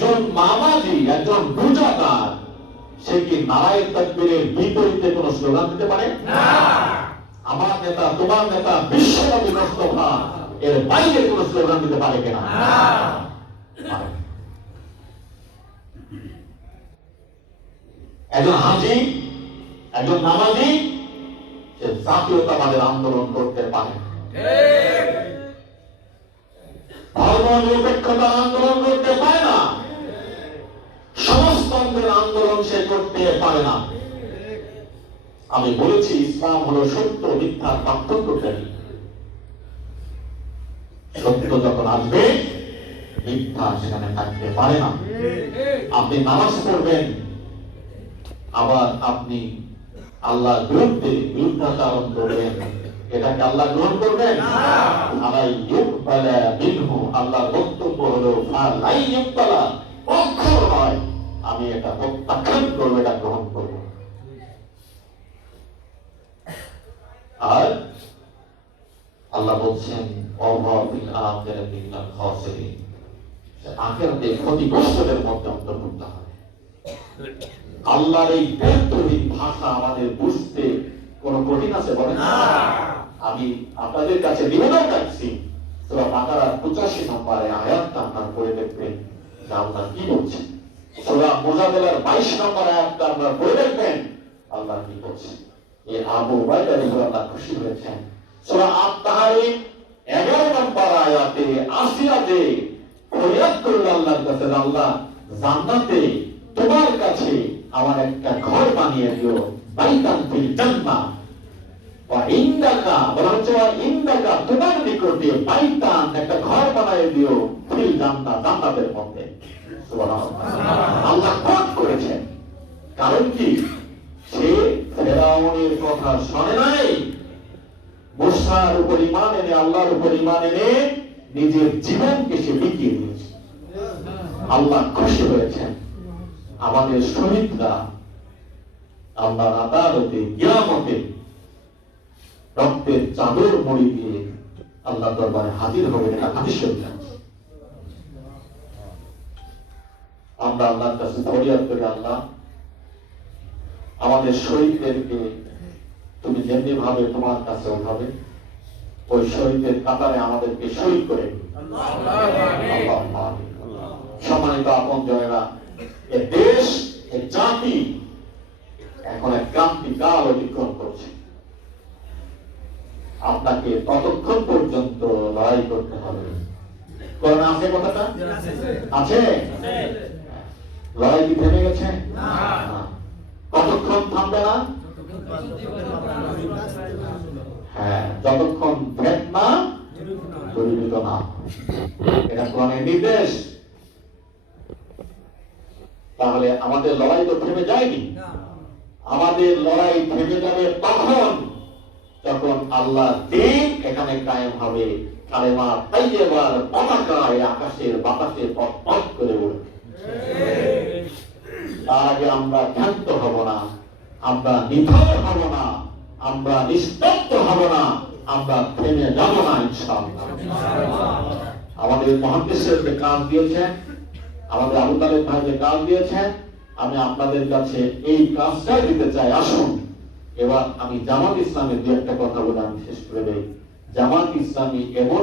একজন মামাজি একজন রোজাদার সে কি নারায়ের তাকবীরের বিপরীতে কোন স্লোগান দিতে পারে? আমার নেতা তোমার নেতা বিশ্বনবী মোস্তফা এর বাইরে কোন স্লোগান দিতে পারে কিনা? একজন হাজি একজন নামাজি সে জাতীয়তাবাদের আন্দোলন করতে পারে। ধর্ম নিরপেক্ষতার আন্দোলন পারে না। আমি বলেছি, ইসলাম হলো সত্য মিথ্যার পার্থক্যকারী। সত্য যখন আসবে, মিথ্যা সেখানে থাকতে পারে না। আপনি নামাজ পড়বেন, আবার আপনি আল্লাহ বিরুদ্ধে বিরুদ্ধাচারণ করবেন। এটাকে আল্লাহ গ্রহণ করবেন? আলাই ইউকবালা মিনহু, আল্লাহর বক্তব্য হলো, ফালাই ইউকবালা, অক্ষর হয় আমি এটা প্রত্যাখ্যান করব, এটা গ্রহণ করব। আর আল্লাহ বলছেন হবে আল্লাহর এই ভাষা আমাদের বুঝতে কোন কঠিন আছে বলেন আমি আপনাদের কাছে 85 নম্বরে আয়াতটা আপনার করে দেখবেন যে আল্লাহ কি বলছেন। সূরা বাইশ 22 নম্বর আয়াতটা আপনারা পড়ে দেখবেন আল্লাহ কি বলছেন? এই আবু উবাইদার উপর আল্লাহ খুশি হয়েছেন। সুরা আত্মাহারি এগারো নম্বর আয়াতে আসিয়াতে ফরিয়াদ করল আল্লাহর কাছে, আল্লাহ, জান্নাতে তোমার কাছে আমার একটা ঘর বানিয়ে দিও। বাইতান ফিল জান্নাহ। ওয়া ইন্দাকা বলা ইন্দাকা, তোমার নিকটে বাইতান একটা ঘর দিও, ফিল মধ্যে। আল্লাহ কোট করেছেন। কারণ কি? সে ফেরাউনের কথা শোনে নাই। মুসার উপর ইমান এনে, আল্লাহর উপর ইমান এনে নিজের জীবনকে সে বিকিয়ে দিয়েছে। আল্লাহ খুশি হয়েছেন। আমাদের শহীদরা আল্লাহর আদালতে কিয়ামতে রক্তের চাদর মুড়ি দিয়ে আল্লাহ দরবারে হাজির হবে এটা হাদিস শরীফে আমরা আল্লাহর কাছে ফরিয়াদ করি, আল্লাহ, আমাদের শহীদদেরকে তুমি যেমনি ভাবে তোমার কাছে ওঠাবে ওই শহীদের কাতারে আমাদেরকে শহীদ করে। সম্মানিত আপন জয়েরা এ দেশ, এ জাতি, এখন এক ক্রান্তি কাল অতিক্রম আপনাকে ততক্ষণ পর্যন্ত লড়াই করতে হবে। আছে কথাটা? আছে। লড়াই কি থেমে গেছে? কতক্ষণ থামবে না? হ্যাঁ যতক্ষণ ফেতনা দূরীভূত না। এটা কোরআনের নির্দেশ। তাহলে আমাদের লড়াই তো থেমে যায়নি। আমাদের লড়াই থেমে যাবে তখন। যখন আল্লাহ দিন এখানে কায়েম হবে, কালেমা তাইয়েবার আকাশের বাতাসে পথ করে উঠবে। তার আগে আমরা ক্ষান্ত হব না, আমরা নিথর হব না, আমরা নিস্তব্ধ হব না, আমরা থেমে যাব না আমাদের মহাদেশের যে কাজ দিয়েছেন, আমাদের আবু তালেব ভাই যে কাজ দিয়েছেন, আমি আপনাদের কাছে এই কাজটাই দিতে চাই। আসুন। এবার আমি জামাত ইসলামের দু একটা কথা বলে আমি শেষ করে দেই। জামাত ইসলামী এমন